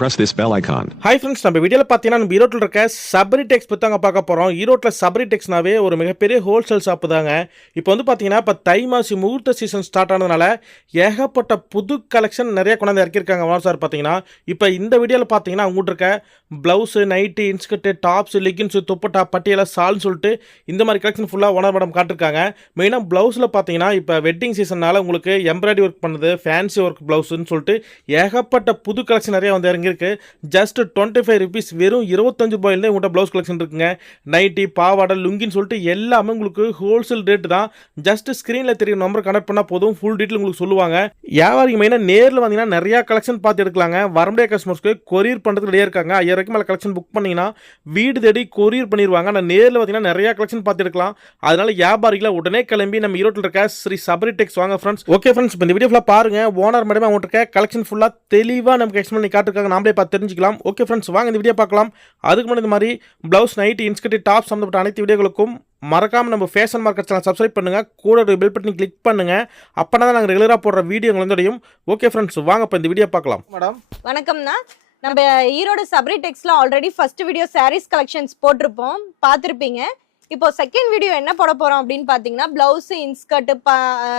Press this bell icon. Hi friends நம்ம வீடியோவில் பார்த்தீங்கன்னா நம்ம ஈரோட்டில் இருக்க சபரி டெக்ஸ் பற்றி தாங்க பார்க்க போகிறோம் ஈரோட்டில் சபரி டெக்ஸ்னாவே ஒரு மிகப்பெரிய ஹோல்சேல் ஷாப்பு தாங்க. இப்போ வந்து பார்த்தீங்கன்னா இப்போ தை மாசி முகூர்த்த சீசன் ஸ்டார்ட் ஆனதுனால ஏகப்பட்ட புது கலெக்ஷன் நிறைய கொண்டாந்து இறக்கியிருக்காங்க. வாங்க சார் பார்த்தீங்கன்னா இப்போ இந்த வீடியோவில் பார்த்தீங்கன்னா அவங்ககிட்ட இருக்க blouse nighty inskirt tops leggings dupatta பட்டியலை சால்னு சொல்லிட்டு இந்த மாதிரி கலெக்ஷன் ஃபுல்லாக ஓனர் மேடம் காட்டிருக்காங்க. மெயினாக ப்ளவுஸில் பார்த்தீங்கன்னா இப்போ வெட்டிங் சீசன்னால உங்களுக்கு எம்ப்ராய்டரி ஒர்க் பண்ணுது ஃபேன்சி ஒர்க் ப்ளவுஸுன்னு சொல்லிட்டு ஏகப்பட்ட புது கலெக்ஷன் நிறைய வந்து இருக்கு ஜஸ்ட் டுவெண்ட்டி ஃபைவ் ருபீஸ் வெறும் இருபத்தஞ்சு ரூபாயிலே உங்கள்கிட்ட ப்ளவுஸ் கலெக்ஷன் இருக்குங்க. நைட்டி பாவாடை லுங்கின்னு சொல்லிட்டு எல்லாமே உங்களுக்கு ஹோல்சேல் ரேட்டு தான். ஜஸ்ட் ஸ்க்ரீனில் தெரியும் நம்பர் கனெக்ட் பண்ணால் போதும். ஃபுல் டீட்டெயில் உங்களுக்கு சொல்லுவாங்க. வியாபாரிக்கு மெயினாக நேரில் வந்தீங்கன்னா நிறையா கலெக்ஷன் பார்த்து எடுக்கலாங்க. வரமுடிய கஸ்டமர்ஸ்க்கு கொரியர் பண்ணுறதுக்கு ரெடியாக இருக்காங்க. ஐயாயிரம் மேலே கலெக்ஷன் புக் பண்ணிங்கன்னா வீடு தேடி கொரியர் பண்ணிடுவாங்க ஆனால் நேரில் பார்த்தீங்கன்னா நிறையா கலெக்ஷன் பார்த்து எடுக்கலாம். அதனால வியாபாரிகளை உடனே கிளம்பி நம்ம ஈரோட்டில் இருக்க ஸ்ரீ சபரி டெக்ஸ் வாங்க ஃப்ரெண்ட்ஸ் ஓகே ஃப்ரெண்ட்ஸ் இப்போ இந்த வீடியோ ஃபுல்லாக பாருங்க. ஓனர் மேடமே அவங்க இருக்க கலெக்ஷன் ஃபுல்லாக தெளிவாக நமக்கு எக்ஸ்பிளைன் பண்ணி காட்டிருக்காங்க. நாமளே பார்த்து தெரிஞ்சுக்கலாம். ஓகே ஃப்ரெண்ட்ஸ் வாங்க இந்த வீடியோ பார்க்கலாம். அதுக்கு முன்னாடி இந்த மாதிரி ப்ளவுஸ் நைட் இன்ஸ்கர்ட் டாப் சம்மந்தப்பட்ட அனைத்து வீடியோகளுக்கும் மறக்காம நம்ம ஃபேஷன் மார்க்கெட் சேனல் சப்ஸ்கிரைப் பண்ணுங்க. கூட ஒரு பெல் பட்டன் கிளிக் பண்ணுங்க. அப்போ தான் நாங்கள் ரெகுலராக போடுற வீடியோ வந்து ஓகே ஃப்ரெண்ட்ஸ் வாங்க இப்போ இந்த வீடியோ பார்க்கலாம். மேடம் வணக்கம்ண்ணா. நம்ம Erode Sabari டெக்ஸ்ல already first video saris collections போட்டிருப்போம். பார்த்துருப்பீங்க. இப்போ செகண்ட் வீடியோ என்ன போட போறோம் அப்படின்னு பார்த்தீங்கன்னா பிளவுஸ் இன்ஸ்கர்ட்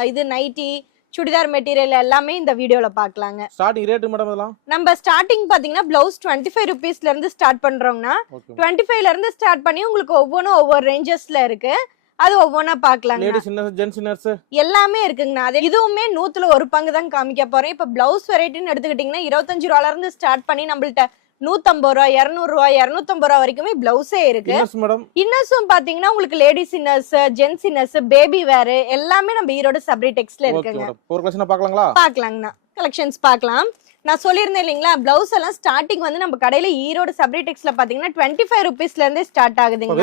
இது நைட்டி சுடிதார் மெட்டீரியல் எல்லாமே இந்த வீடியோல பார்க்கலாங்க. ஸ்டார்டிங் ரேட்டு மேடம் இதெல்லாம்? நம்ம ஸ்டார்டிங் பார்த்தீங்கன்னா பிளவுஸ் டுவெண்ட்டி ஃபைவ் ருபீஸ்ல இருந்து ஸ்டார்ட் பண்றோம்னா டுவெண்ட்டி ஃபைவ்ல இருந்து ஸ்டார்ட் பண்ணி உங்களுக்கு ஒவ்வொன்றும் ஒவ்வொரு ரேஞ்சஸ்ல இருக்கு. அது ஜென்ஸ் இன்னர்ஸ் எல்லாமே இருக்குங்கண்ணா. அது இதுவுமே நூத்துல ஒரு பங்கு தான் காமிக்க போறேன். இப்ப பிளவுஸ் வெரைட்டின்னு எடுத்துக்கிட்டீங்கன்னா இருபத்தஞ்சு ரூபால இருந்து ஸ்டார்ட் பண்ணி நம்மள்ட்ட நூத்தம்பது ரூபா இருநூறு ரூபா இருநூத்தம்பது ரூபா வரைக்குமே பிளவுஸே இருக்கு. இன்னர்ஸும் பாத்தீங்கன்னா உங்களுக்கு ladies inners gents inners baby wear எல்லாமே நம்ம ஈரோடு சப்ரி டெக்ஸ்ல ஓகே இருக்குங்க. பார்க்கலாங்களா? பாக்கலாங்கண்ணா கலெக்ஷன்ஸ் பார்க்கலாம். நான் சொல்லியிருந்தேன் இல்லைங்களா பிளவுஸ் எல்லாம் ஸ்டார்டிங் வந்து நம்ம கடையில ஈரோடு சப்ரி டெக்ஸ்ல பாத்தீங்கன்னா டுவெண்ட்டி ஃபைவ் ருபீஸ்ல இருந்தே ஸ்டார்ட் ஆகுதுங்க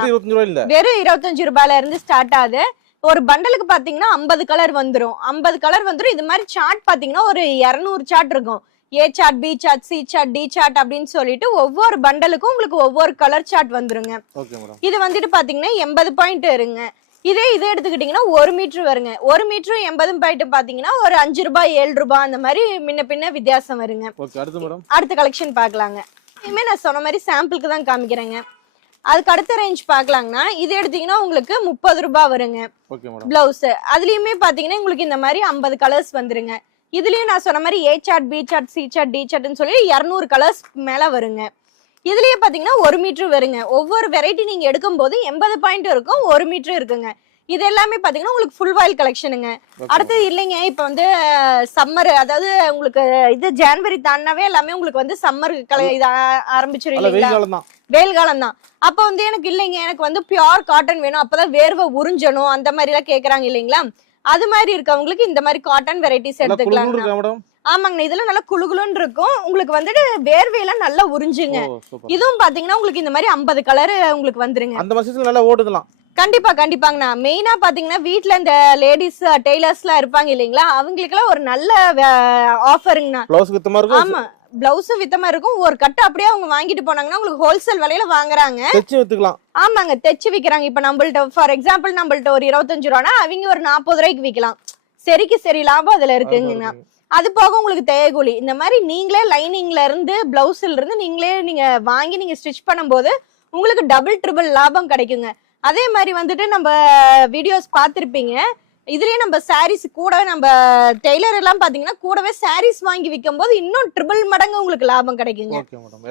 வெறும் இருபத்தஞ்சு ரூபாயில இருந்து ஸ்டார்ட் ஆகுது. ஒரு பண்டலுக்கு பாத்தீங்கன்னா ஐம்பது கலர் வந்துரும். ஐம்பது கலர் வந்துரும். இது மாதிரி சார்ட் பாத்தீங்கன்னா ஒரு இரநூறு சார்ட் இருக்கும். A chart B chart C chart D chart அப்படின்னு சொல்லிட்டு ஒவ்வொரு பண்டலுக்கும் உங்களுக்கு ஒவ்வொரு கலர் சார்ட் வந்துருங்க. இது வந்துட்டு பாத்தீங்கன்னா எண்பது பாயிண்ட் இருங்க. இதே இது எடுத்துக்கிட்டீங்கன்னா ஒரு மீட்டர் வருங்க. ஒரு மீட்டரும் எண்பது பாயிண்ட் பாத்தீங்கன்னா ஒரு அஞ்சு ரூபாய் ஏழு ரூபாய் அந்த மாதிரி முன்ன பின்ன வித்தியாசம் வருங்க. அடுத்து கலெக்ஷன் பார்க்கலாங்க. இனிமே நான் சொன்ன மாதிரி சாம்பிளுக்கு தான் காமிக்கிறேங்க. அதுக்கு அடுத்த ரேஞ்ச் பார்க்கலாங்கன்னா இது எடுத்தீங்கன்னா உங்களுக்கு முப்பது ரூபாய் வருங்க. பிளவுஸ் அதுலயுமே பாத்தீங்கன்னா உங்களுக்கு இந்த மாதிரி ஐம்பது கலர்ஸ் வந்துருங்க. இதுலயும் நான் சொன்ன மாதிரி A chart B chart C chart D சார்ட்னு சொல்லி இரநூறு கலர்ஸ் மேல வருங்க. இதுலயே பாத்தீங்கன்னா ஒரு மீட்டர் வருங்க. ஒவ்வொரு வெரைட்டி நீங்க எடுக்கும் போது எண்பது பாயிண்ட் இருக்கும் ஒரு மீட்டர் இருக்குங்க. இது எல்லாமே பாத்தீங்கன்னா உங்களுக்கு ஃபுல் வாயில் கலெக்ஷனுங்க அடுத்தது இல்லைங்க இப்ப வந்து சம்மர் அதாவது உங்களுக்கு இது ஜான்வரி தாண்டாவே எல்லாமே உங்களுக்கு வந்து சம்மர் கலை இது ஆரம்பிச்சிரும் இல்லைங்களா? வெயில் காலம் தான். அப்ப வந்து எனக்கு இல்லைங்க எனக்கு வந்து பியோர் காட்டன் வேணும். அப்பதான் வேர்வை உறிஞ்சணும் அந்த மாதிரி எல்லாம் கேக்குறாங்க இல்லைங்களா? அது மாதிரி இருக்கவங்களுக்கு இந்த மாதிரி காட்டன் வெரைட்டிஸ் எடுத்துக்கலாம். ஆமாங்கண்ணா இதெல்லாம் நல்லா குளுகுளுன்னு இருக்கும். உங்களுக்கு வந்துட்டு வேர்வையெல்லாம் நல்லா உறிஞ்சுங்க. இதுவும் பாத்தீங்கன்னா உங்களுக்கு இந்த மாதிரி ஐம்பது கலர் உங்களுக்கு வந்துருங்க. அந்த மாசத்துல நல்லா ஓடுதலாம். கண்டிப்பா கண்டிப்பாங்கண்ணா. மெயினா பாத்தீங்கன்னா வீட்ல இந்த லேடிஸ் டெய்லர்ஸ் எல்லாம் இருப்பாங்க இல்லைங்களா? அவங்களுக்கெல்லாம் ஒரு நல்ல ஆஃபருங்கண்ணா ஆமா. பிளவுஸும் வித்தமா இருக்கும். ஒரு கட்டு அப்படியே அவங்க வாங்கிட்டு போனாங்கன்னா உங்களுக்கு ஹோல்சேல் விலையில வாங்குறாங்க. தைச்சு வித்துக்கலாம். ஆமாங்க தைச்சு விக்கிறாங்க. இப்ப நம்மள்ட்ட ஃபார் எக்ஸாம்பிள் நம்மள்ட்ட ஒரு இருபத்தஞ்சு ரூபானா அவங்க ஒரு நாற்பது ரூபாய்க்கு விக்கலாம். சரிக்கு சரி லாபம் அதுல இருக்குங்கண்ணா. அது போக உங்களுக்கு தேயக்கூலி இந்த மாதிரி நீங்களே லைனிங்ல இருந்து பிளவுஸ்ல இருந்து நீங்களே நீங்க வாங்கி நீங்க ஸ்டிச் பண்ணும்போது உங்களுக்கு டபுள் ட்ரிபிள் லாபம் கிடைக்குங்க. அதே மாதிரி வந்துட்டு நம்ம வீடியோஸ் பார்த்துருப்பீங்க. இதுலயே நம்ம சாரீஸ் கூடவே நம்ம டெய்லர் எல்லாம் பாத்தீங்கன்னா கூடவே சாரீஸ் வாங்கி விற்கும் போது இன்னும் ட்ரிபிள் மடங்கு உங்களுக்கு லாபம் கிடைக்குங்க.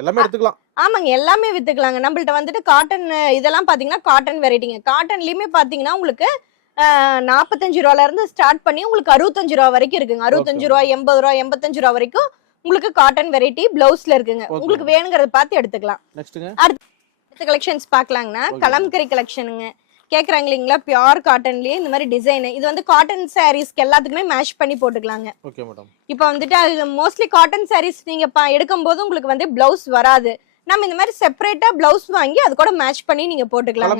எல்லாமே எடுத்துக்கலாம். ஆமாங்க எல்லாமே வித்துக்கலாங்க. நம்மள்ட்ட வந்துட்டு காட்டன் இதெல்லாம் பாத்தீங்கன்னா காட்டன் வெரைட்டிங்க காட்டன்லயுமே பாத்தீங்கன்னா உங்களுக்கு நாற்பத்தஞ்சு ரூபால இருந்து ஸ்டார்ட் பண்ணி உங்களுக்கு அறுபத்தஞ்சு ரூபா வரைக்கும் இருக்குங்க. அறுபத்தஞ்சு ரூபா எண்பது ரூபா எண்பத்தஞ்சு ரூபா வரைக்கும் உங்களுக்கு காட்டன் வெரைட்டி பிளவுஸ்ல இருக்குங்க. உங்களுக்கு வேணுங்கிறத பார்த்து எடுத்துக்கலாம். அடுத்த கலெக்ஷன்ஸ் பார்க்கலாங்கன்னா Okay. கலம்கரி கலெக்ஷனுங்க கேக்குறாங்க இல்லைங்களா பியோர் காட்டன்லயே இந்த மாதிரி டிசைன் இது வந்து காட்டன் சாரீஸ்க்கு எல்லாத்துக்குமே மேட்ச் பண்ணி போட்டுக்கலாங்க. ஓகே மேடம் இப்போ வந்துட்டு அது மோஸ்ட்லி காட்டன் சாரீஸ் நீங்க ப- எடுக்கும்போது உங்களுக்கு வந்து பிளவுஸ் வராது. நம்ம இந்த மாதிரி செப்பரேட்டா பிளவுஸ் வாங்கி அது கூட மேட்ச் பண்ணி நீங்க போட்டுக்கலாங்க.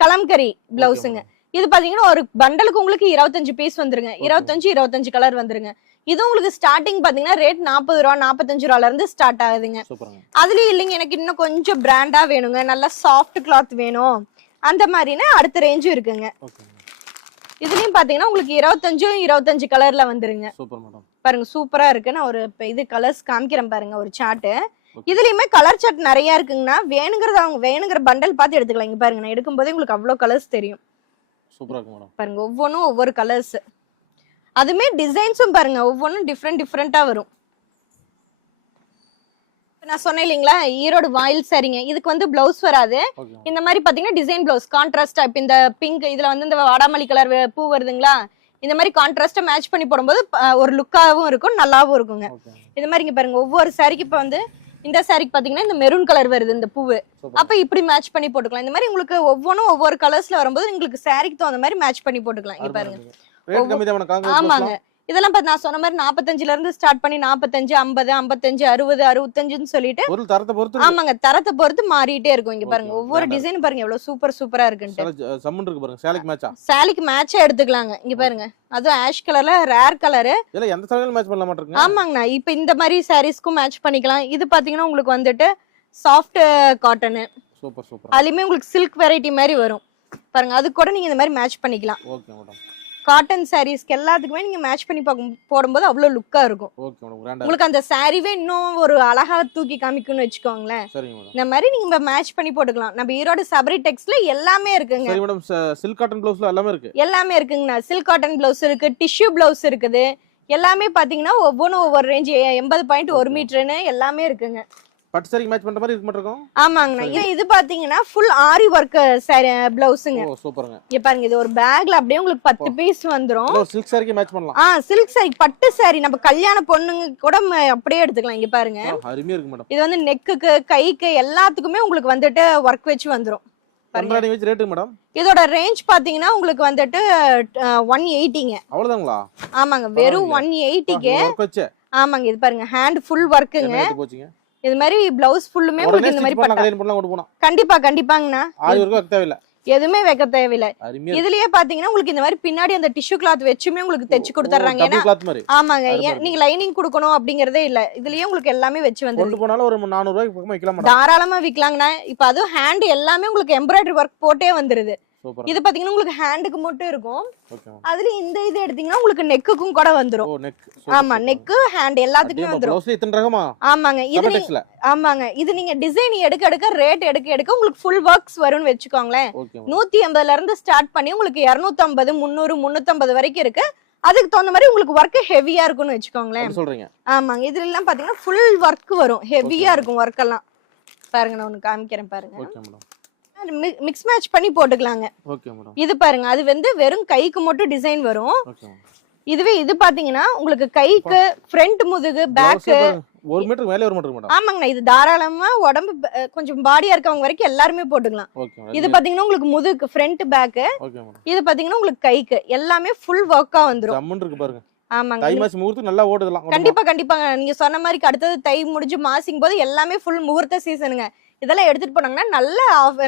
கலம்கரி பிளவுஸுங்க இது பாத்தீங்கன்னா ஒரு பண்டலுக்கு உங்களுக்கு இருபத்தஞ்சு பீஸ் வந்துருங்க. இருபத்தஞ்சு இருபத்தஞ்சு கலர் வந்துருங்க. இது உங்களுக்கு ஸ்டார்டிங் பாத்தீங்கன்னா ரேட் நாற்பது ரூபா நாற்பத்தஞ்சு ரூபால இருந்து ஸ்டார்ட் ஆகுதுங்க. அதுலயும் இல்லைங்க எனக்கு இன்னும் கொஞ்சம் பிராண்டா வேணுங்க. நல்லா சாஃப்ட் கிளாத் வேணும். அந்த மாதிரினா அடுத்த ரேஞ்சும் இருக்குங்க. இதுலயும் பாத்தீங்கன்னா உங்களுக்கு இருபத்தஞ்சும் இருபத்தஞ்சு கலர்ல வந்துருங்க. பாருங்க சூப்பரா இருக்கு. நான் ஒரு இப்ப இது கலர்ஸ் காமிக்கிறேன் பாருங்க ஒரு சார்ட் இதுலயுமே கலர் சார்ட் நிறைய இருக்குங்கண்ணா வேணுங்கிறத அவங்க வேணுங்கிற பண்டல் பார்த்து எடுத்துக்கலாம் இங்க பாருங்க. நான் எடுக்கும்போதே உங்களுக்கு அவ்வளவு கலர்ஸ் தெரியும். பாருங்க ஒவ்வொன்றும் ஒவ்வொரு கலர்ஸ் அதுமே டிசைன்ஸும் பாருங்க ஒவ்வொன்றும் டிஃப்ரெண்ட் டிஃப்ரெண்டா வரும். நான் சொன்னேன் இல்லைங்களா? ஈரோடு வாயில் சரிங்க. இதுக்கு வந்து பிளவுஸ் வராது. இந்த மாதிரி பாத்தீங்கன்னா டிசைன் பிளவுஸ் கான்ட்ராஸ்டா இப்ப இந்த பிங்க் இதுல வந்து இந்த வாடாமல்லி கலர் பூ வருதுங்களா? இந்த மாதிரி கான்ட்ராஸ்டா மேட்ச் பண்ணி போடும்போது ஒரு லுக்காவும் இருக்கும் நல்லாவும் இருக்குங்க. இந்த மாதிரி இங்க பாருங்க ஒவ்வொரு சாரிக்கு இப்ப வந்து இந்த சாரிக்கு பாத்தீங்கன்னா இந்த மெரூன் கலர் வருது இந்த பூவு. அப்ப இப்படி மேட்ச் பண்ணி போட்டுக்கலாம். இந்த மாதிரி உங்களுக்கு ஒவ்வொன்றும் ஒவ்வொரு கலர்ஸ்ல வரும்போது உங்களுக்கு சாரிக்கு தகுந்த மாதிரி மேட்ச் பண்ணி போட்டுக்கலாம். இங்க பாருங்க. ஆமாங்க. இதெல்லாம் நான் சொன்ன மாதிரி நாற்பத்தஞ்சுல இருந்து ஸ்டார்ட் பண்ணி நாற்பத்தஞ்சு ஐம்பது ஐம்பத்தஞ்சு அறுபது அறுபத்தஞ்சுன்னு சொல்லிட்டு. ஆமாங்க தரத்தை பொறுத்து மாறிட்டே இருக்கும் இங்க பாருங்க. ஒவ்வொரு டிசைன் பாருங்க எவ்வளவு சூப்பர் சூப்பரா இருக்குன்ட்டு. சேலைக்கு மேட்சா சாலிக்கு மேட்சா எடுத்துக்கலாங்க. இங்க பாருங்க அதுவும் ஆஷ் கலர்ல ரேர் கலரு ஆமாங்கண்ணா இப்ப இந்த மாதிரி சாரீஸ்க்கும் மேட்ச் பண்ணிக்கலாம். இது பாத்தீங்கன்னா உங்களுக்கு வந்துட்டு சாஃப்ட் காட்டனு சூப்பர் சூப்பர் அதுலயுமே உங்களுக்கு சில்க் வெரைட்டி மாதிரி வரும். பாருங்க அது கூட நீங்க இந்த மாதிரி மேட்ச் பண்ணிக்கலாம். ஓகே மேடம் காட்டன் சாரீஸ்க்கு எல்லாத்துக்குமே நீங்க மேட்ச் பண்ணி பார்க்கும் போடும்போது அவ்வளவு லுக்கா இருக்கும். உங்களுக்கு அந்த சாரீவே இன்னும் ஒரு அழகா தூக்கி காமிக்கும்னு வச்சுக்கோங்களேன். இந்த மாதிரி நீங்க மேட்ச் பண்ணி போட்டுக்கலாம். நம்ம ஈரோடு சபரி டெக்ஸ்ல எல்லாமே இருக்குங்க. மேடம் சில்க் காட்டன் ப்ளவுஸ்ல எல்லாமே இருக்கு. எல்லாமே இருக்குங்கண்ணா. சில்க் காட்டன் பிளவுஸ் இருக்கு டிஷ்யூ பிளவுஸ் இருக்குது. எல்லாமே பாத்தீங்கன்னா ஒவ்வொன்றும் ஒவ்வொரு ரேஞ்ச் எண்பது பாயிண்ட் ஒரு மீட்டர்னு எல்லாமே இருக்குங்க. பட்டு சாரிக்கு மேட்ச் பண்ற மாதிரி இருக்க மாட்டிருக்கோம்? ஆமாங்கண்ணா. இது இது பாத்தீங்கன்னா ஃபுல் ஆரி ஒர்க் பிளவுஸுங்க ஓ சூப்பருங்க. இங்க பாருங்க இது ஒரு பேக்ல அப்படியே உங்களுக்கு பத்து பீஸ் வந்துரும். ஒரு சில்க் சாரிக்கு மேட்ச் பண்ணலாம். ஆ சில்க் சாரி பட்டு சாரி நம்ம கல்யாண பொண்ணுங்க கூட அப்படியே எடுத்துக்கலாம். இங்க பாருங்க. அருமையா இருக்கு மேடம் இது வந்து நெக்குக்கு கைக்கு எல்லாத்துக்குமே உங்களுக்கு வந்துட்டு ஒர்க் வச்சு வந்துரும். எம்ப்ராய்டிங் வச்சு ரேட்டு மேடம் இதோட ரேஞ்ச் பாத்தீங்கன்னா உங்களுக்கு வந்துட்டு ஒன் எயிட்டிங்க அவ்வளவுதாங்களா? ஆமாங்க வெறும். ஒன் எயிட்டிக்கு ஆமாங்க இது பாருங்க ஹேண்ட் ஃபுல் ஒர்க்குங்க இது மாதிரி பிளவுஸ் ஃபுல்லுமே உங்களுக்கு இந்த மாதிரி பட்டா. கண்டிப்பா கண்டிப்பாங்கண்ணா. ஒர்க்கு வைக்க தேவையில்ல. எதுவுமே வைக்க தேவையில்லை. இதுலயே பாத்தீங்கன்னா உங்களுக்கு இந்த மாதிரி பின்னாடி அந்த டிஷ்யூ கிளாத் வச்சுமே உங்களுக்கு தைச்சு கொடுத்துட்றாங்க. ஓ, ஏன்னா ஆமாங்க. நீங்க லைனிங் கொடுக்கணும் அப்படிங்கறதே இல்ல. இதுலயே உங்களுக்கு எல்லாமே வச்சு வந்துருது கொண்டு போனாலும் ஒரு நானூறு ரூபாய்க்கு பக்கமா வைக்கலாம் மேடம் தாராளமா விக்கலாங்கண்ணா. இப்ப அதுவும் ஹேண்ட் எல்லாமே உங்களுக்கு எம்ப்ராய்டரி ஒர்க் போட்டே வந்துருது. இது பாத்தீங்கன்னா உங்களுக்கு ஹேண்டுக்கு மட்டும் இருக்கும். அதுல இந்த இது எடுத்தீங்கன்னா உங்களுக்கு நெக்குக்கும் கூட வந்துரும். ஆமா நெக்கு ஹேண்ட் எல்லாத்துக்குமே வந்துரும். ஆமாங்க. இது ஆமாங்க. இது நீங்க டிசைன் எடுக்க எடுக்க ரேட் எடுக்க எடுக்க உங்களுக்கு ஃபுல் ஒர்க்ஸ் வரும்னு வச்சுக்கோங்களேன். நூத்தி எண்பதுல இருந்து ஸ்டார்ட் பண்ணி உங்களுக்கு இருநூத்தம்பது முந்நூறு முன்னூத்தம்பது வரைக்கும் இருக்கு. அதுக்கு தகுந்த மாதிரி உங்களுக்கு ஒர்க் ஹெவியா இருக்கும்னு வச்சுக்கோங்களேன். சொல்றீங்க. ஆமாங்க. இதுல எல்லாம் பாத்தீங்கன்னா ஃபுல் ஒர்க் வரும். ஹெவியா இருக்கும் ஒர்க் எல்லாம். பாருங்க நான் ஒண்ணு காமிக்கிறேன் பாருங்க. மிக்ஸ் மேட்ச் பண்ணி போட்டுக்கலாங்க. இது பாருங்க அது வந்து வெறும் கைக்கு மட்டும் டிசைன் வரும். இதுவே இது பாத்தீங்கன்னா உங்களுக்கு கைக்கு ஃப்ரண்ட் முதுகு பேக் ஒரு மீட்டர் மேலே ஒரு மீட்டர் மேடம் ஆமாங்கண்ணா இது தாராளமா உடம்பு கொஞ்சம் பாடியா இருக்கவங்க வரைக்கும் எல்லாருமே போட்டுக்கலாம். இது பாத்தீங்கன்னா உங்களுக்கு முதுகு ஃப்ரண்ட் பேக் இது பாத்தீங்கன்னா உங்களுக்கு கைக்கு. எல்லாமே ஃபுல் ஒர்க்கா வந்துரும். இருக்கு பாருங்க. ஆமாங்க. தை நீ- மாசம் முகூர்த்து நல்லா ஓடுதலாம். கண்டிப்பா கண்டிப்பாங்க நீங்க சொன்ன மாதிரி அடுத்தது தை முடிஞ்சு மாசிங் போது எல்லாமே ஃபுல் முகூர்த்த சீசனுங்க இதெல்லாம் எடுத்துட்டு போனாங்கன்னா நல்ல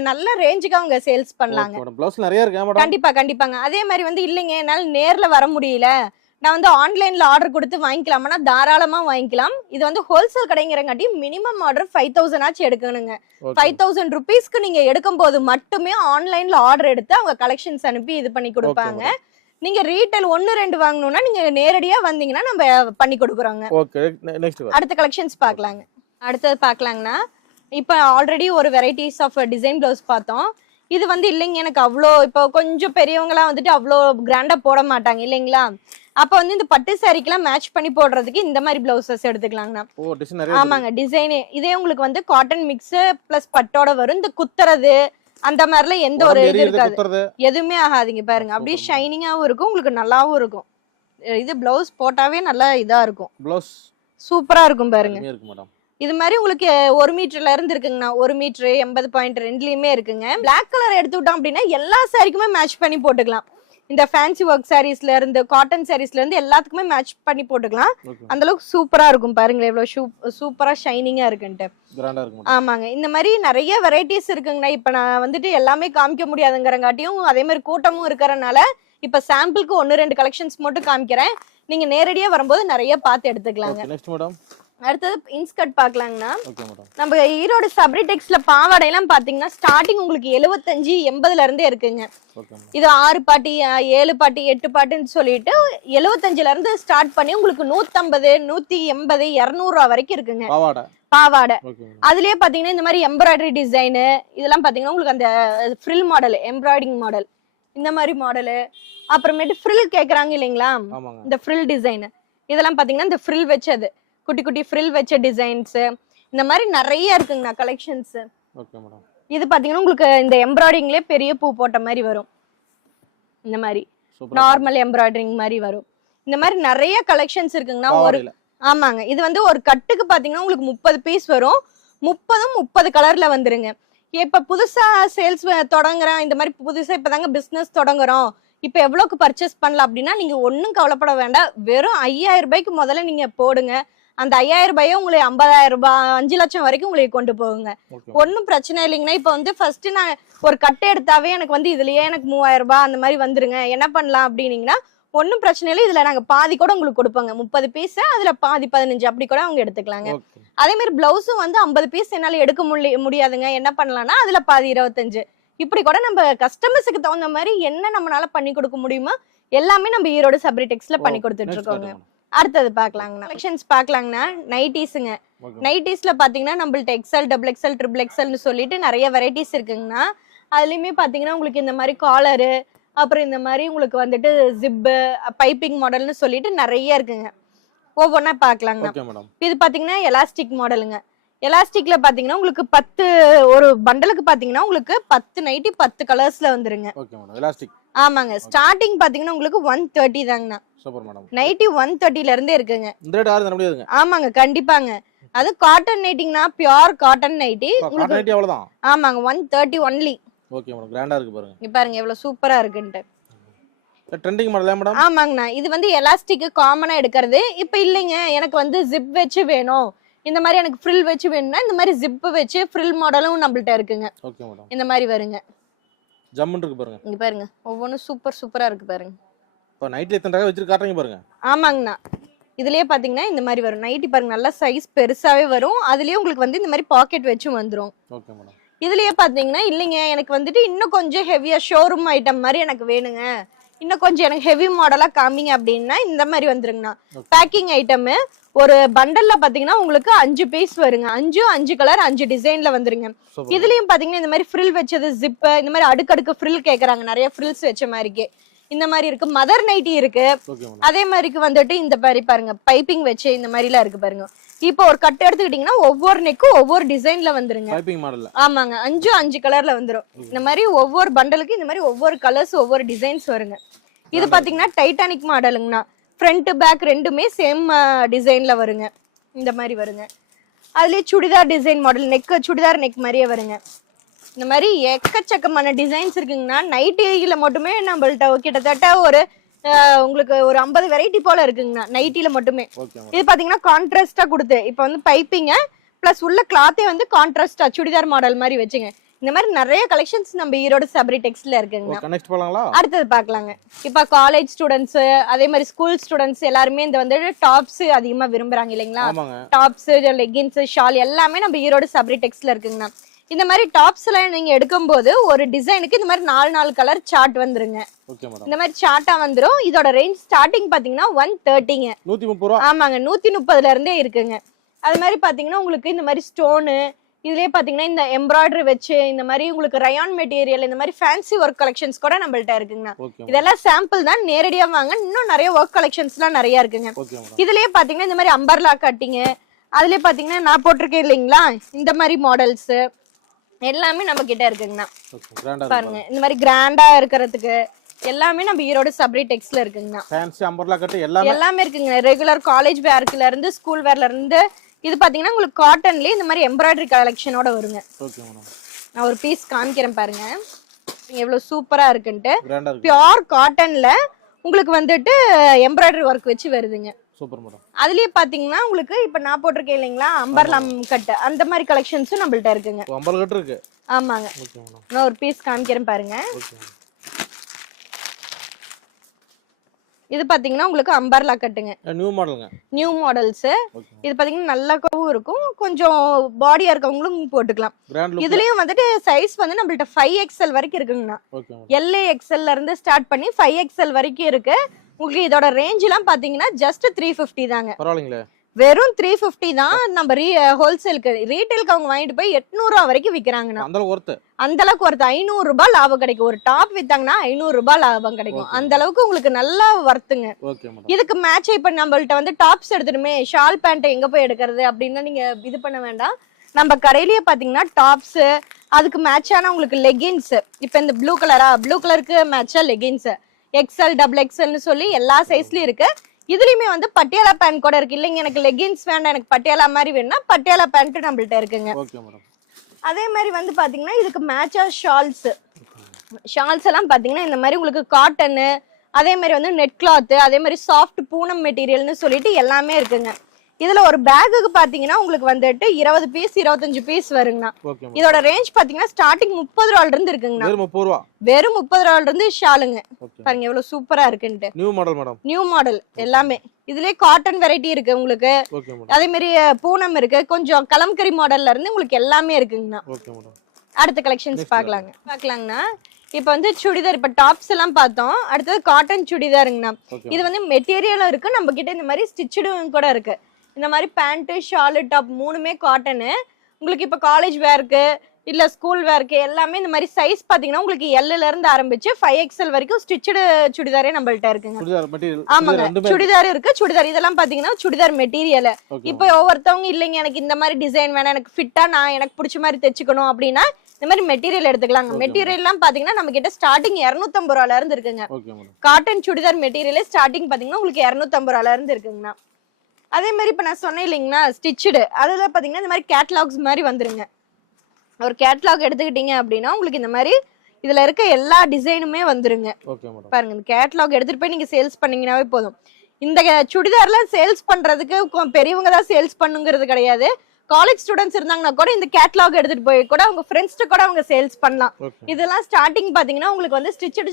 நல்ல ரேஞ்சுக்கு அவங்க சேல்ஸ் பண்ணலாங்க. ப்ளவுஸ் நிறைய இருக்கு கண்டிப்பா கண்டிப்பாங்க. அதே மாதிரி வந்து இல்லைங்க என்னால நேர்ல வர முடியல. நான் வந்து ஆன்லைன்ல ஆர்டர் கொடுத்து வாங்கிக்கலாம்னா தாராளமா வாங்கிக்கலாம். இது வந்து ஹோல்சேல் கடைங்கிறங்காட்டி மினிமம் ஆர்டர் ஃபைவ் தௌசண்ட் ஆச்சு எடுக்கணுங்க. ஃபைவ் தௌசண்ட் ருபீஸ்க்கு நீங்க எடுக்கும் போது மட்டுமே ஆன்லைன்ல ஆர்டர் எடுத்து அவங்க கலெக்ஷன்ஸ் அனுப்பி இது பண்ணி கொடுப்பாங்க. நீங்க ரீட்டைல் ஒன்னு ரெண்டு வாங்கணும்னா நீங்க நேரடியா வந்தீங்கன்னா நம்ம பண்ணி கொடுக்குறோங்க. ஓகே நெக்ஸ்ட் அடுத்த கலெக்ஷன்ஸ் பார்க்கலாங்க. அடுத்தது பார்க்கலாங்கண்ணா இப்போ ஆல்ரெடி ஒரு வெரைட்டிஸ் ஆஃப் டிசைன் ப்ளவுஸ் பார்த்தோம். இது வந்து இல்லைங்க எனக்கு அவ்வளோ இப்போ கொஞ்சம் பெரியவங்கலாம் வந்துட்டு அவ்வளோ கிராண்டா போட மாட்டாங்க இல்லைங்களா? அப்போ வந்து இந்த பட்டு சாரிக்கெல்லாம் மேட்ச் பண்ணி போடுறதுக்கு இந்த மாதிரி பிளவுசஸ் எடுத்துக்கலாங்கண்ணா. ஆமாங்க டிசைனு இதே உங்களுக்கு வந்து காட்டன் மிக்ஸ் ப்ளஸ் பட்டோட வரும். இந்த குத்துறது அந்த மாதிரிலாம் எந்த ஒரு இது இருக்காது. எதுவுமே ஆகாதீங்க. பாருங்க அப்படியே Super. ஷைனிங்காகவும் இருக்கும் உங்களுக்கு நல்லாவும் இருக்கும். இது பிளவுஸ் போட்டாவே நல்லா இதா இருக்கும். ப்ளவுஸ் சூப்பரா இருக்கும் பாருங்க. இது மாதிரி உங்களுக்கு ஒரு மீட்டர்ல இருந்து இருக்குங்கண்ணா. ஒரு மீட்டர் எண்பது பாயிண்ட் ரெண்டுலயுமே இருக்குங்க. Black கலர் எடுத்துக்கிட்டோம் அப்படின்னா எல்லா சாரிக்குமே மேட்ச் பண்ணி போட்டுக்கலாம். இந்த ஃபேன்சி ஒர்க் சாரீஸ்ல இருந்து காட்டன் சாரீஸ்ல இருந்து எல்லாத்துக்குமே மேட்ச் பண்ணி போட்டுக்கலாம். அந்த அளவுக்கு சூப்பரா இருக்கும் பாருங்களேன். எவ்வளவு சூப்பரா ஷைனிங்கா இருக்குன்ட்டு. ஆமாங்க. இந்த மாதிரி நிறைய வெரைட்டிஸ் இருக்குங்கண்ணா. இப்ப நான் வந்துட்டு எல்லாமே காமிக்க முடியாதுங்கிறங்காட்டியும் அதே மாதிரி கூட்டமும் இருக்கறனால இப்ப சாம்பிளுக்கு ஒன்னு ரெண்டு கலெக்ஷன்ஸ் மட்டும் காமிக்கிறேன். நீங்க நேரடியா வரும்போது நிறைய பார்த்து எடுத்துக்கலாங்க. ஓகே நெக்ஸ்ட் மேடம் அடுத்தது இன்ஸ்கர்ட் பார்க்கலாங்கண்ணா. நம்ம ஈரோடு சப்ரி டெக்ஸ்ல பாவாடை எல்லாம் பாத்தீங்கன்னா ஸ்டார்டிங் உங்களுக்கு எழுபத்தஞ்சு எண்பதுல இருந்தே இருக்குங்க. இது ஆறு பாட்டி ஏழு பாட்டி எட்டு பாட்டுன்னு சொல்லிட்டு எழுபத்தஞ்சுல இருந்து ஸ்டார்ட் பண்ணி உங்களுக்கு நூத்தம்பது நூத்தி எண்பது இருநூறு ரூபா வரைக்கும் இருக்குங்க. பாவாடை. அதுலயே பாத்தீங்கன்னா இந்த மாதிரி எம்ப்ராய்டரி டிசைனு இதெல்லாம் பாத்தீங்கன்னா உங்களுக்கு அந்த ஃப்ரில் மாடல் எம்ப்ராய்டிங் மாடல் இந்த மாதிரி மாடலு அப்புறமேட்டு ஃப்ரில் கேக்குறாங்க இல்லைங்களா? இந்த ஃப்ரில் டிசைன் இதெல்லாம் பாத்தீங்கன்னா இந்த ஃப்ரில் வச்சது. குட்டி குட்டி ஃப்ரில் வச்ச டிசைன்ஸ் இந்த மாதிரி நிறைய இருக்குங்கண்ணா கலெக்ஷன்ஸ் ஓகே மேடம் இது பாத்தீங்கன்னா உங்களுக்கு இந்த எம்ப்ராய்டிங்லயே பெரிய பூ போட்ட மாதிரி வரும். இந்த மாதிரி. நார்மல் எம்ப்ராய்டரிங் மாதிரி வரும். இந்த மாதிரி நிறைய கலெக்ஷன்ஸ் இருக்குங்கண்ணா. ஒரு ஆமாங்க. இது வந்து ஒரு கட்டுக்கு பாத்தீங்கன்னா உங்களுக்கு முப்பது பீஸ் வரும். முப்பதும் முப்பது கலர்ல வந்துருங்க. இப்ப புதுசா சேல்ஸ் தொடங்குறோம் இந்த மாதிரி புதுசா இப்பதாங்க பிசினஸ் தொடங்குறோம். இப்ப எவ்வளவுக்கு பர்ச்சேஸ் பண்ணலாம் அப்படின்னா நீங்க ஒண்ணும் கவலைப்பட வேண்டாம். வெறும் ஐயாயிரம் ரூபாய்க்கு முதல்ல நீங்க போடுங்க. அந்த ஐயாயிரம் ரூபாயே உங்களுக்கு ஐம்பதாயிரம் ரூபாய் அஞ்சு லட்சம் வரைக்கும் உங்களுக்கு கொண்டு போகுங்க. ஒன்றும் பிரச்சனை இல்லைங்கண்ணா. இப்போ வந்து ஃபர்ஸ்ட் நான் ஒரு கட்டை எடுத்தாவே எனக்கு வந்து இதுலயே எனக்கு மூவாயிரம் ரூபாய் அந்த மாதிரி வந்துருங்க. என்ன பண்ணலாம் அப்படின்னீங்கன்னா ஒன்றும் பிரச்சனை இல்லை. இதுல நாங்க பாதி கூட உங்களுக்கு கொடுப்போங்க. முப்பது பீஸ் அதுல பாதி பதினஞ்சு அப்படி கூட அவங்க எடுத்துக்கலாங்க. அதே மாதிரி பிளவுஸும் வந்து ஐம்பது பீஸ் என்னால எடுக்க முடி முடியாதுங்க. என்ன பண்ணலாம்னா அதுல பாதி இருபத்தஞ்சு. இப்படி கூட நம்ம கஸ்டமர்ஸுக்கு தகுந்த மாதிரி என்ன நம்மளால பண்ணி கொடுக்க முடியுமோ எல்லாமே நம்ம ஈரோடு சப்ரி டெக்ஸ்ல பண்ணி கொடுத்துட்டு இருக்கோங்க. அடுத்தது பார்க்கலாங்கண்ணா. கலெக்ஷன்ஸ் பார்க்கலாங்கண்ணா. நைட்டிஸுங்க நைட்டிஸ்ல பாத்தீங்கன்னா நம்மள்ட்ட எக்ஸல் டபுள் எக்ஸல் ட்ரிபிள் எக்ஸல்னு சொல்லிட்டு நிறைய வெரைட்டிஸ் இருக்குங்கண்ணா. அதுலயுமே பாத்தீங்கன்னா உங்களுக்கு இந்த மாதிரி காலரு அப்புறம் இந்த மாதிரி உங்களுக்கு வந்துட்டு ஜிப்பு பைப்பிங் மாடல்னு சொல்லிட்டு நிறைய இருக்குங்க. ஒவ்வொன்றா பார்க்கலாங்கண்ணா. இது பாத்தீங்கன்னா எலாஸ்டிக் மாடலுங்க எலாஸ்டிக்ல பாத்தீங்கன்னா உங்களுக்கு பத்து ஒரு பண்டலுக்கு பாத்தீங்கன்னா உங்களுக்கு பத்து நைட்டி பத்து கலர்ஸ்ல வந்துருங்க. ஆமாங்க. ஸ்டார்டிங் பாத்தீங்கன்னா உங்களுக்கு one thirty தாங்கண்ணா. Super madam. Nightie one தேர்ட்டில இருந்தே இருக்குங்க. இந்த ரேட் யாரும் தர முடியாதுங்க. ஆமாங்க கண்டிப்பாங்க. அது காட்டன் நைட்டிங்னா பியோர் காட்டன் நைட்டி காட்டன் ஐட்டி அவ்வளவுதான்? ஆமாங்க one thirty only okay madam கிராண்டா இருக்கு பாருங்க. இங்க பாருங்க எவ்வளவு சூப்பரா இருக்குன்ட்டு. ட்ரெண்டிங் மாடல் மேடம் ஆமாங்கண்ணா இது வந்து எலாஸ்டிக் காமனா எடுக்கிறது. இப்ப இல்லைங்க எனக்கு வந்து ஜிப் வச்சு வேணும். இந்த மாதிரி எனக்கு ஃப்ரில் வச்சு வேணும்னா இந்த மாதிரி ஜிப் வச்சு ஃப்ரில் மாடலும் நம்மள்ட்ட இருக்குங்க. ஓகே மேடம் இந்த மாதிரி வருங்க. ஜம்முன்னு இருக்கு பாருங்க. இங்க பாருங்க ஒவ்வொன்றும் சூப்பர் சூப்பரா இருக்கு பாருங்க. இப்போ நைட்ல எத்தனை ரகம் காட்டுறீங்க பாருங்க. ஆமாங்கண்ணா. இதுலயே பாத்தீங்கன்னா இந்த மாதிரி வரும். நைட்டி பாருங்க நல்ல சைஸ் பெருசாவே வரும். அதுலயே உங்களுக்கு வந்து இந்த மாதிரி பாக்கெட் வச்சும் வந்துரும். ஓகே மேடம் இதுலயே பாத்தீங்கன்னா இல்லைங்க எனக்கு வந்துட்டு இன்னும் கொஞ்சம் ஹெவியா ஷோரூம் ஐட்டம் மாதிரி எனக்கு வேணுங்க. இன்னும் கொஞ்சம் எனக்கு ஹெவி மாடலா காமிங்க அப்படின்னா இந்த மாதிரி வந்துருங்கண்ணா. பேக்கிங் ஐட்டம் ஒரு பண்டல்ல பாத்தீங்கன்னா உங்களுக்கு அஞ்சு பீஸ் வருங்க. அஞ்சும் அஞ்சு கலர் அஞ்சு டிசைன்ல வந்துருங்க. இதுலயும் பாத்தீங்கன்னா இந்த மாதிரி ஃப்ரில் வச்சது ஜிப் இந்த மாதிரி அடுக்கடுக்கு ஃப்ரில் கேக்குறாங்க. நிறைய ஃப்ரில்ஸ் வச்ச மாதிரிக்கு இந்த மாதிரி இருக்கு. மதர் நைட்டி இருக்கு. அதே மாதிரிக்கு வந்துட்டு இந்த மாதிரி பாருங்க பைப்பிங் வச்சு இந்த மாதிரிலாம் இருக்கு பாருங்க. இப்போ ஒரு கட்டு எடுத்துக்கிட்டீங்கன்னா ஒவ்வொரு நெக்கும் ஒவ்வொரு டிசைன்ல வந்துருங்க. ஆமாங்க. அஞ்சு அஞ்சு கலர்ல வந்துரும். இந்த மாதிரி ஒவ்வொரு பண்டலுக்கு இந்த மாதிரி ஒவ்வொரு கலர்ஸ் ஒவ்வொரு டிசைன்ஸ் வருங்க. இது பாத்தீங்கன்னா டைட்டானிக் மாடலுங்கண்ணா ஃப்ரண்ட் பேக் ரெண்டுமே சேம் டிசைன்ல வருங்க. இந்த மாதிரி வருங்க. அதுலயே churidar design model neck churidar neck மாதிரியே வருங்க. இந்த மாதிரி எக்கச்சக்கமான டிசைன்ஸ் இருக்குங்கண்ணா. நைட்டில மட்டுமே நம்மள்ட்ட கிட்டத்தட்ட ஒரு உங்களுக்கு ஒரு ஐம்பது வெரைட்டி போல இருக்குங்கண்ணா. நைட்டில மட்டுமே. இது பாத்தீங்கன்னா கான்ட்ராஸ்டா கொடுத்து. இப்போ வந்து பைப்பிங்க ப்ளஸ் உள்ள கிளாத்தே வந்து கான்ட்ராஸ்டா சுடிதார் மாடல் மாதிரி வச்சுங்க. இந்த மாதிரி நிறைய கலெக்ஷன்ஸ் நம்ம ஈரோடு சபரி டெக்ஸ்ட்ல இருக்குங்க கனெக்ட் போலாங்களா? அடுத்தது பார்க்கலாங்க இப்போ காலேஜ் ஸ்டூடெண்ட்ஸ் அதே மாதிரி ஸ்கூல் ஸ்டூடெண்ட்ஸ் எல்லாருமே இந்த வந்து டாப்ஸ் அதிகமா விரும்புறாங்க இல்லைங்களா? டாப்ஸ் லெகின்ஸ் ஷால் எல்லாமே நம்ம ஈரோடு சபரி டெக்ஸ்ட்ல இருக்குங்கண்ணா. இந்த மாதிரி டாப்ஸ் எல்லாம் நீங்க எடுக்கும்போது ஒரு டிசைனுக்கு இந்த மாதிரி நாலு நாலு கலர் சார்ட் வந்துருங்க. இந்த மாதிரி சார்ட்டா வந்துரும். இதோட ரேஞ்ச் ஸ்டார்டிங் பாத்தீங்கன்னா ஒன் தேர்ட்டிங்க நூத்தி முப்பது ரூபா. ஆமாங்க நூத்தி முப்பதுல இருந்தே இருக்குங்க. அது மாதிரி பாத்தீங்கன்னா உங்களுக்கு இந்த மாதிரி ஸ்டோனு இதுலயே பாத்தீங்கன்னா இந்த எம்ப்ராய்டரி வச்சு இந்த மாதிரி உங்களுக்கு ரயான் மெட்டீரியல் இந்த மாதிரி ஃபேன்சி ஒர்க் கலெக்ஷன்ஸ் கூட நம்மள்ட்ட இருக்குங்கண்ணா இதெல்லாம் சாம்பிள் தான் நேரடியா வாங்க. இன்னும் நிறைய ஒர்க் கலெக்ஷன்ஸ்லாம் நிறைய இருக்குங்க. இதுலயே பாத்தீங்கன்னா இந்த மாதிரி அம்பர்லா கட்டிங் அதுலயே பாத்தீங்கன்னா நான் போட்டிருக்கேன் இல்லைங்களா? இந்த மாதிரி மாடல்ஸ் எல்லாமே நம்ம கிட்ட இருக்குங்கண்ணா. பாருங்க இந்த மாதிரி கிராண்டா இருக்கிறதுக்கு எல்லாமே நம்ம ஈரோடு சப்ரி டெக்ஸ்ல இருக்குங்கண்ணா. ஃபேன்சி அம்பர்லா கட்டு எல்லாமே எல்லாமே இருக்குங்க. ரெகுலர் காலேஜ் வேர்க்குல இருந்து ஸ்கூல் வேர்ல இருந்து இது பாத்தீங்கன்னா உங்களுக்கு காட்டன்லயே இந்த மாதிரி எம்ப்ராய்டரி கலெக்ஷனோட வருங்க. நான் ஒரு பீஸ் காமிக்கிறேன் பாருங்க. எவ்வளவு சூப்பரா இருக்குன்ட்டு. பியோர் காட்டன்ல உங்களுக்கு வந்துட்டு எம்ப்ராய்டரி ஒர்க் வச்சு வருதுங்க. சூப்பர் மேடம் அதுலயே பாத்தீங்கன்னா உங்களுக்கு இப்ப நான் போட்டிருக்கேன் இல்லைங்களா? அம்பர்லாம் கட்டு. அந்த மாதிரி கலெக்ஷன்ஸும் நம்மள்ட்ட இருக்குங்க. அம்பர் கட்டு இருக்கு? ஆமாங்க. நான் ஒரு பீஸ் காமிக்கிறேன் பாருங்க. இது பாத்தீங்கன்னா உங்களுக்கு அம்பர்லா கட்டுங்க. நியூ மாடலுங்க நியூ மாடல்ஸ் இது பாத்தீங்கன்னா நல்லாவும் இருக்கும். கொஞ்சம் பாடியா இருக்கவங்களும் போட்டுக்கலாம். இதுலயும் வந்துட்டு சைஸ் வந்து நம்மள்ட்ட ஃபைவ் எக்ஸ்எல் வரைக்கும் இருக்குங்கண்ணா. எல்ஏ எக்ஸ்எல்ல இருந்து ஸ்டார்ட் பண்ணி ஃபைவ் எக்ஸ்எல் வரைக்கும் இருக்கு. உங்களுக்கு இதோட ரேஞ்ச் எல்லாம் பாத்தீங்கன்னா ஜஸ்ட் த்ரீ ஃபிஃப்டி தாங்க. பரவாயில்லைங்களே. வெறும் த்ரீ ஃபிஃப்டி தான் நம்ம ரீ ஹோல்சேலுக்கு ரீட்டைலுக்கு அவங்க வாங்கிட்டு போய் எட்நூறுவா வரைக்கும் விற்கிறாங்கண்ணா அந்த ஒர்த்து அந்த அளவுக்கு ஒருத்த ஐநூறு ரூபாய் லாபம் கிடைக்கும். ஒரு டாப் வித்தாங்கன்னா ஐநூறு ரூபாய் லாபம் கிடைக்கும். அந்த அளவுக்கு உங்களுக்கு நல்லா வர்த்துங்க இதுக்கு மேட்ச் இப்ப நம்மள்ட்ட வந்து டாப்ஸ் எடுத்துட்டுமே ஷால் பேண்ட் எங்க போய் எடுக்கிறது அப்படின்னு நீங்க இது பண்ண வேண்டாம். நம்ம கடையிலேயே பாத்தீங்கன்னா டாப்ஸ் அதுக்கு மேட்சான உங்களுக்கு லெகின்ஸ் இப்ப இந்த ப்ளூ கலரா ப்ளூ கலருக்கு மேட்சா லெகின்ஸ் எக்ஸ்எல் டபுள் எக்ஸ்எல்னு சொல்லி எல்லா சைஸ்லயும் இருக்கு. இதுலயுமே வந்து பட்டியாலா பேண்ட் கூட இருக்கு. இல்லைங்க எனக்கு லெகின்ஸ் வேண்டாம் எனக்கு பட்டியாலா மாதிரி வேணும்னா பட்டியாலா பேண்ட் நம்மள்ட்ட இருக்குங்க. அதே மாதிரி வந்து பாத்தீங்கன்னா இதுக்கு மேட்சா ஷால்ஸ் ஷால்ஸ் எல்லாம் பாத்தீங்கன்னா இந்த மாதிரி உங்களுக்கு காட்டனு அதே மாதிரி வந்து நெட் கிளாத் அதே மாதிரி சாஃப்ட் பூனம் மெட்டீரியல்னு சொல்லிட்டு எல்லாமே இருக்குங்க. இதுல ஒரு பேக்குக்கு பாத்தீங்கன்னா உங்களுக்கு வந்துட்டு இருபது பீஸ் இருபத்தஞ்சு பீஸ் வருங்கண்ணா. இதோட ரேஞ்ச் பாத்தீங்கன்னா ஸ்டார்டிங் முப்பது ரூபால இருந்து இருக்குங்கண்ணா. வெறும் முப்பது ரூபால இருந்து ஷாலுங்க. பாருங்க எவ்வளவு சூப்பரா இருக்குன்ட்டு. New model madam new model எல்லாமே. இதுலயே காட்டன் வெரைட்டி இருக்கு உங்களுக்கு. அதே மாதிரி பூனம் இருக்கு. கொஞ்சம் கலம்கரி மாடல்ல இருந்து உங்களுக்கு எல்லாமே இருக்குங்கண்ணா. அடுத்த கலெக்ஷன்ஸ் Next பார்க்கலாங்க பார்க்கலாங்கண்ணா இப்போ வந்து சுடிதார் இப்போ டாப்ஸ் எல்லாம் பார்த்தோம். அடுத்தது காட்டன் சுடிதாருங்கண்ணா. இது வந்து மெட்டீரியலும் இருக்கு. நம்ம கிட்ட இந்த மாதிரி ஸ்டிச்சடும் கூட இருக்கு. இந்த மாதிரி பேண்ட்டு ஷாலு டாப் மூணுமே காட்டனு உங்களுக்கு இப்போ காலேஜ் வேர்க்கு இல்ல ஸ்கூல் வேர்க்கு எல்லாமே இந்த மாதிரி சைஸ் பாத்தீங்கன்னா உங்களுக்கு எல்லுல இருந்து ஆரம்பிச்சு ஃபைவ் எக்ஸ்எல் வரைக்கும் ஸ்டிச்சடு சுடிதாரே நம்மள்ட்ட இருக்குங்க. ஆமாங்க. சுடிதார் இருக்கு. சுடிதார் இதெல்லாம் பாத்தீங்கன்னா சுடிதார் மெட்டீரியல் இப்போ ஒவ்வொருத்தவங்க இல்லைங்க எனக்கு இந்த மாதிரி டிசைன் வேணாம் எனக்கு ஃபிட்டா நான் எனக்கு பிடிச்ச மாதிரி தைச்சுக்கணும் அப்படின்னா இந்த மாதிரி மெட்டீரியல் எடுத்துக்கலாங்க. மெட்டீரியல்லாம் பாத்தீங்கன்னா நம்ம கிட்ட ஸ்டார்டிங் இரநூத்தம்பது ரூபால இருந்து இருக்குங்க. காட்டன் சுடிதார் மெட்டீரியலே ஸ்டார்டிங் பாத்தீங்கன்னா உங்களுக்கு இரநூத்தம்பது ரூபால இருந்து இருக்குங்கண்ணா. அதே மாதிரி இப்ப நான் சொன்னேன் இல்லைங்களா ஸ்டிச்சுடு அதுல பாத்தீங்கன்னா இந்த மாதிரி கேட்லாக்ஸ் மாதிரி வந்துருங்க. ஒரு கேட்லாக் எடுத்துக்கிட்டீங்க அப்படின்னா உங்களுக்கு இந்த மாதிரி இதுல இருக்க எல்லா டிசைனுமே வந்துருங்க. பாருங்க இந்த கேட்லாக் எடுத்துட்டு போய் நீங்க சேல்ஸ் பண்ணீங்கன்னாவே போதும். இந்த சுடிதார்ல சேல்ஸ் பண்றதுக்கு கொ- பெரியவங்க தான் சேல்ஸ் பண்ணுங்கிறது கிடையாது. காலேஜ் ஸ்டூடெண்ட்ஸ் இருந்தாங்கன்னா கூட இந்த கேட்லாக் எடுத்துட்டு போய் கூட அவங்க ஃப்ரெண்ட்ஸ்ட்டு கூட அவங்க சேல்ஸ் பண்ணலாம். இதெல்லாம் ஸ்டார்டிங் பாத்தீங்கன்னா உங்களுக்கு வந்து ஸ்டிச்சடு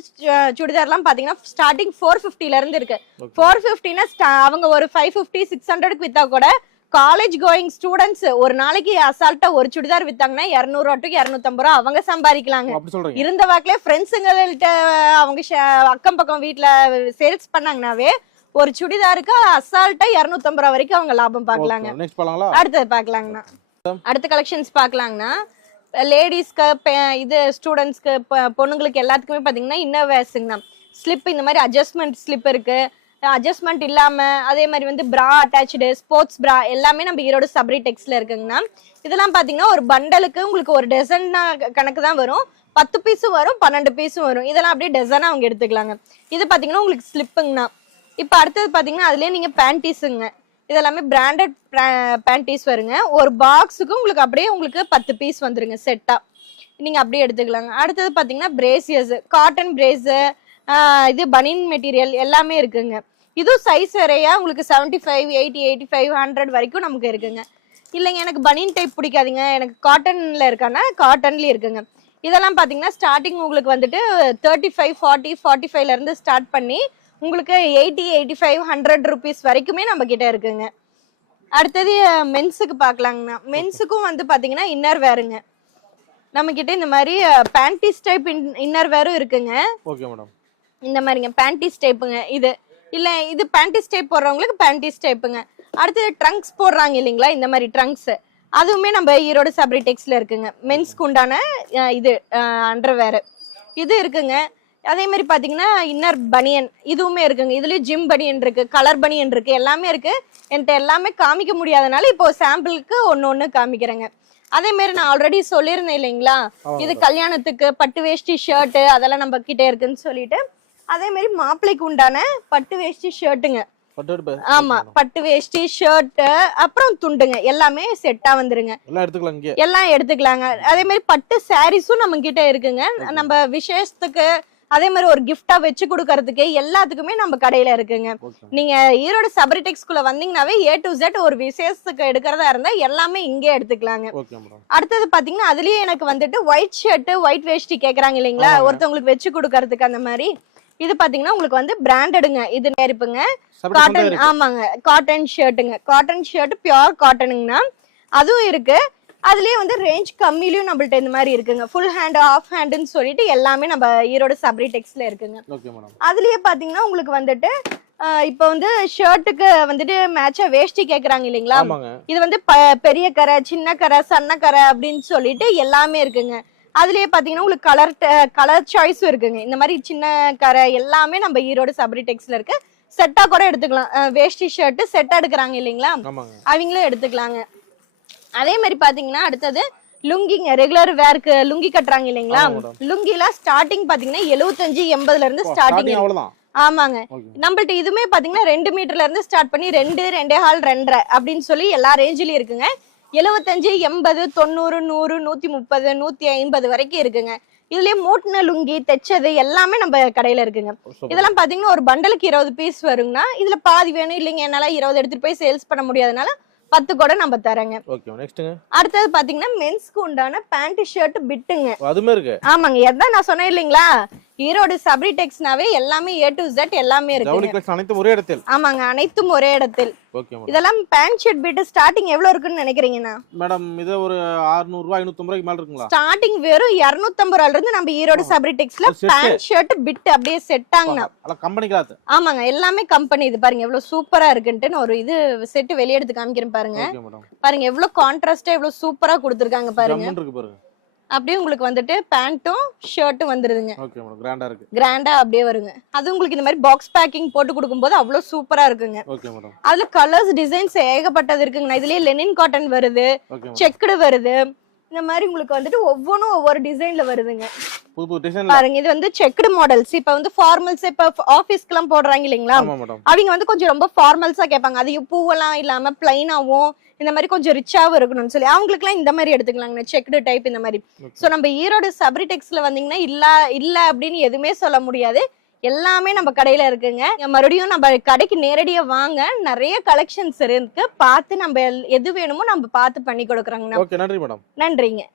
சுடிதார்லாம் பாத்தீங்கன்னா ஸ்டார்டிங் ஃபோர் ஃபிஃப்டில இருந்து இருக்கு. ஃபோர் ஃபிஃப்டினா அவங்க ஒரு ஃபைவ் ஃபிஃப்டி சிக்ஸ் ஹண்ட்ரட்க்கு வித்தா கூட காலேஜ் கோயிங் ஸ்டூடெண்ட்ஸ் ஒரு நாளைக்கு அசால்ட்டா ஒரு சுடிதார் வித்தாங்கன்னா இரநூறுவா டு இரநூத்தம்பது ரூபா அவங்க சம்பாதிக்கலாங்க. இருந்த வாக்கிலே ஃப்ரெண்ட்ஸுங்கள்ட்ட அவங்க அக்கம் பக்கம் வீட்ல சேல்ஸ் பண்ணாங்கனாவே ஒரு சுடிதாருக்கு அசால்ட்டா இரநூத்தம்பது ரூபா வரைக்கும் அவங்க லாபம் பார்க்கலாங்க போலாங்களா அடுத்தது பார்க்கலாங்கண்ணா அடுத்த கலெக்ஷன்ஸ் பார்க்கலாங்கண்ணா லேடிஸ்க்கு இது ஸ்டூடெண்ட்ஸ்க்கு பொண்ணுங்களுக்கு எல்லாத்துக்குமே பார்த்தீங்கன்னா இன்னர் வேர்ஸுங்கண்ணா ஸ்லிப் இந்த மாதிரி அட்ஜஸ்ட்மெண்ட் ஸ்லிப் இருக்கு. அட்ஜஸ்ட்மெண்ட் இல்லாம அதே மாதிரி வந்து பிரா அட்டாச்சு ஸ்போர்ட்ஸ் பிரா எல்லாமே நம்ம ஈரோடு சப்ரி டெக்ஸ்ல இருக்குங்கண்ணா. இதெல்லாம் பாத்தீங்கன்னா ஒரு பண்டலுக்கு உங்களுக்கு ஒரு டசன் கணக்கு தான் வரும். பத்து பீஸும் வரும் பன்னெண்டு பீஸும் வரும். இதெல்லாம் அப்படியே டசனா அவங்க எடுத்துக்கலாங்க. இது பாத்தீங்கன்னா உங்களுக்கு ஸ்லிப்புங்கண்ணா இப்போ அடுத்தது பாத்தீங்கன்னா அதுலயே நீங்க பேண்டீஸுங்க இதெல்லாமே பிராண்டட் பேண்டீஸ் வருங்க. ஒரு பாக்ஸுக்கு உங்களுக்கு அப்படியே உங்களுக்கு பத்து பீஸ் வந்துருங்க செட்டா நீங்க அப்படியே எடுத்துக்கலாங்க. அடுத்தது பாத்தீங்கன்னா பிரேசியஸ் காட்டன் பிரேஸு இது பனின் மெட்டீரியல் எல்லாமே இருக்குங்க. இதுவும் சைஸ் வரையா உங்களுக்கு 75 five eighty eighty five hundred வரைக்கும் நமக்கு இருக்குங்க. இல்லைங்க எனக்கு பனின் டைப் பிடிக்காதுங்க. எனக்கு காட்டன்ல இருக்கானா காட்டன்லயும் இருக்குங்க. இதெல்லாம் பாத்தீங்கன்னா ஸ்டார்டிங் உங்களுக்கு வந்துட்டு தேர்ட்டி ஃபைவ் ஃபார்ட்டி ஃபார்ட்டி ஃபைவ்ல இருந்து ஸ்டார்ட் பண்ணி உங்களுக்கு eighty eighty five hundred rupees வரைக்குமே நம்ம கிட்ட இருக்குங்க. அடுத்தது மென்ஸுக்கு பார்க்கலாங்கண்ணா. மென்ஸுக்கும் வந்து பாத்தீங்கன்னா இன்னர் வேருங்க நம்ம கிட்ட இந்த மாதிரி பேண்டிஸ் டைப் இன்னர் வேரும் இருக்குங்க. ஓகே மேடம் இந்த மாதிரிங்க பேண்டிஸ் டைப்புங்க இது. இல்ல இது பேண்டிஸ் டைப் போடுறவங்களுக்கு பேண்டிஸ் டைப்புங்க அடுத்தது ட்ரங்க்ஸ் போடுறாங்க இல்லைங்களா இந்த மாதிரி ட்ரங்க்ஸ் அதுவுமே நம்ம ஈரோடு சப்ரி டெக்ஸ்ல இருக்குங்க. மென்ஸ்க்கு உண்டான இது அண்டர்வேர் இது இருக்குங்க. அதே மாதிரி பாத்தீங்கன்னா இன்னர் பனியன் இதுவுமே இருக்குங்க. இதுலயும் ஜிம் பனியன் இருக்கு கலர் பனியன் இருக்கு எல்லாமே இருக்கு. என்கிட்ட எல்லாமே காமிக்க முடியாதனால இப்போ சாம்பிளுக்கு ஒன்னு ஒன்னு காமிக்கிறேங்க. அதே மாதிரி நான் ஆல்ரெடி சொல்லியிருந்தேன் இல்லைங்களா? இது கல்யாணத்துக்கு பட்டு வேஷ்டி ஷர்ட் அதெல்லாம் நம்ம கிட்ட இருக்குன்னு சொல்லிட்டு அதே மாதிரி மாப்பிள்ளைக்கு உண்டான பட்டு வேஷ்டி ஷர்ட்டுங்க ஆமா பட்டு வேஷ்டி. ஷர்ட் அப்புறம் துண்டுங்க. எல்லாமே செட்டா வந்துருங்க. எல்லாம் எடுத்துக்கலாங்க. அதே மாதிரி பட்டு சாரீஸும் நம்ம கிட்ட இருக்குங்க. நம்ம விசேஷத்துக்கு அதே மாதிரி ஒரு gift-ஆ வச்சு கொடுக்கறதுக்கு எல்லாத்துக்குமே நம்ம கடையில இருக்குங்க. நீங்க ஈரோடு சபரிடெக்ஸ்குள்ள வந்தீங்கன்னாவே ஏ டு Z ஒரு விசேஷத்துக்கு எடுக்கிறதா இருந்தா எல்லாமே இங்கே எடுத்துக்கலாங்க. அடுத்தது பாத்தீங்கன்னா அதுலயே எனக்கு வந்துட்டு ஒயிட் ஷர்ட் ஒயிட் வேஷ்டி கேக்குறாங்க இல்லைங்களா. ஒருத்தவங்களுக்கு வச்சு கொடுக்கறதுக்கு அந்த மாதிரி. இது பாத்தீங்கன்னா உங்களுக்கு வந்து பிராண்டடுங்க இது நெருப்புங்க காட்டன் ஆமாங்க. காட்டன் ஷர்ட்டுங்க காட்டன் ஷர்ட் பியோர் காட்டனுங்கண்ணா அதுவும் இருக்கு. அதுலயே வந்து ரேஞ்ச் கம்மிலையும் நம்மள்ட்ட இந்த மாதிரி இருக்குங்க. ஃபுல் ஹேண்ட் ஆஃப் ஹேண்டுன்னு சொல்லிட்டு எல்லாமே நம்ம ஈரோடு சப்ரி டெக்ஸ்ல இருக்குங்க. அதுலயே பாத்தீங்கன்னா உங்களுக்கு வந்துட்டு இப்போ வந்து ஷர்ட்டுக்கு வந்துட்டு மேட்சா வேஷ்டி கேக்குறாங்க இல்லைங்களா? இது வந்து பெரிய கரை சின்ன கரை சன்ன கரை அப்படின்னு சொல்லிட்டு எல்லாமே இருக்குங்க. அதுலயே பாத்தீங்கன்னா உங்களுக்கு கலர் கலர் சாய்ஸும் இருக்குங்க. இந்த மாதிரி சின்ன கரை எல்லாமே நம்ம ஈரோடு சபரி டெக்ஸ்ல இருக்கு. செட்டா கூட எடுத்துக்கலாம். வேஷ்டி ஷர்ட் செட்டா எடுக்கிறாங்க இல்லைங்களா? அவங்களும் எடுத்துக்கலாங்க. அதே மாதிரி பாத்தீங்கன்னா அடுத்தது லுங்கிங்க ரெகுலர் வேர்க்கு லுங்கி கட்டுறாங்க இல்லைங்களா? ஆமா madam. லுங்கில ஸ்டார்டிங் பாத்தீங்கன்னா எழுபத்தஞ்சு எண்பதுல இருந்து ஸ்டார்டிங் ஆமாங்க. நம்மள்ட்ட இதுமே பாத்தீங்கன்னா ரெண்டு மீட்டர்ல இருந்து ஸ்டார்ட் பண்ணி ரெண்டு ரெண்டே ஹால் ரெண்டரை அப்படின்னு சொல்லி எல்லா ரேஞ்சிலயும் இருக்குங்க. எழுபத்தஞ்சு எண்பது தொண்ணூறு நூறு நூத்தி முப்பது நூத்தி ஐம்பது வரைக்கும் இருக்குங்க. இதுலயே மூட்டின லுங்கி தைச்சது எல்லாமே நம்ம கடையில இருக்குங்க. இதெல்லாம் பாத்தீங்கன்னா ஒரு பண்டலுக்கு இருபது பீஸ் வருங்கண்ணா. இதுல பாதி வேணும் இல்லைங்க என்னால இருபது எடுத்துட்டு போய் சேல்ஸ் பண்ண முடியாதனால பத்து கூட நம்ம தரேங்க. அடுத்தது பாத்தீங்கன்னா மென்ஸ்க்கு உண்டான பேண்ட் ஷர்ட் பிட்டுங்க அதுமே இருக்கு. ஆமாங்க எதான் நான் சொன்னேன் இல்லைங்களா? ஈரோடு சப்ரி டெக்ஸ்னாவே எல்லாமே ஏ டு Z எல்லாமே கலெக்ஷன் அனைத்தும் ஒரே இடத்தில்? ஆமாங்க அனைத்தும் ஒரே இடத்தில். இதெல்லாம் பேண்ட் ஷர்ட் பிட்டு ஸ்டார்டிங் எவ்வளவு இருக்குன்னு நினைக்கிறீங்கண்ணா? மேடம் இது ஒரு 600 ரூபாய் ஐநூத்தி ரூபாய்க்கு மேல இருக்குங்களா? ஸ்டார்டிங் வெறும் 250 ரூபாயில இருந்து நம்ம ஈரோடு சப்ரி டெக்ஸ்ல. பேண்ட் ஷர்ட் பிட் அப்படியே செட்டாங்கண்ணா அல்ல கம்பெனி கிளாத் ஆமாங்க எல்லாமே கம்பெனி இது பாருங்க எவ்வளவு சூப்பரா இருக்குன்ட்டு ஒரு இது செட் வெளியே எடுத்து காமிக்கிறேன் பாருங்க. பாருங்க எவ்வளவு கான்ட்ராஸ்டா எவ்வளவு சூப்பரா கொடுத்துருக்காங்க பாருங்க. இருக்கு பாருங்க. அப்படியே உங்களுக்கு வந்துட்டு பேண்ட்டும் ஷர்ட்டும் வந்துருதுங்க. ஓகே மேடம் கிராண்டா இருக்கு. கிராண்டா அப்படியே வருங்க. அது உங்களுக்கு இந்த மாதிரி பாக்ஸ் பேக்கிங் போட்டு கொடுக்கும்போது அவ்வளவு சூப்பரா இருக்குங்க. Okay madam. அதுல கலர்ஸ் டிசைன்ஸ் ஏகப்பட்டது இருக்குங்கண்ணா இதுலயே லெனின் காட்டன் வருது செக்குடு வருது. இந்த மாதிரி உங்களுக்கு வந்துட்டு ஒவ்வொன்றும் ஒவ்வொரு டிசைன்ல வருதுங்க. புது புது டிசைன்ல பாருங்க இது வந்து செக்குடு மாடல்ஸ் இப்ப வந்து ஃபார்மல்ஸ் இப்ப ஆபீஸ்க்கு எல்லாம் போடுறாங்க இல்லைங்களா? அவங்க வந்து கொஞ்சம் ரொம்ப ஃபார்மல்ஸா கேட்பாங்க. அது பூவெல்லாம் இல்லாம பிளைனாவும் இந்த மாதிரி கொஞ்சம் ரிச்சாவும் இருக்கணும்னு சொல்லி. அவங்களுக்குலாம் இந்த மாதிரி எடுத்துக்கலாங்க செக்குடு டைப் இந்த மாதிரி. சோ நம்ம ஈரோடு சபரி டெக்ஸ்ல வந்தீங்கன்னா இல்ல இல்ல அப்படின்னு எதுவுமே சொல்ல முடியாது. எல்லாமே நம்ம கடையில இருக்குங்க. மறுபடியும் நம்ம கடைக்கு நேரடியா வாங்க. நிறைய கலெக்ஷன்ஸ் இருக்கு. பார்த்து நம்ம எது வேணுமோ நம்ம பார்த்து பண்ணி கொடுக்குறோங்கண்ணா ஓகே நன்றி மேடம் நன்றிங்க.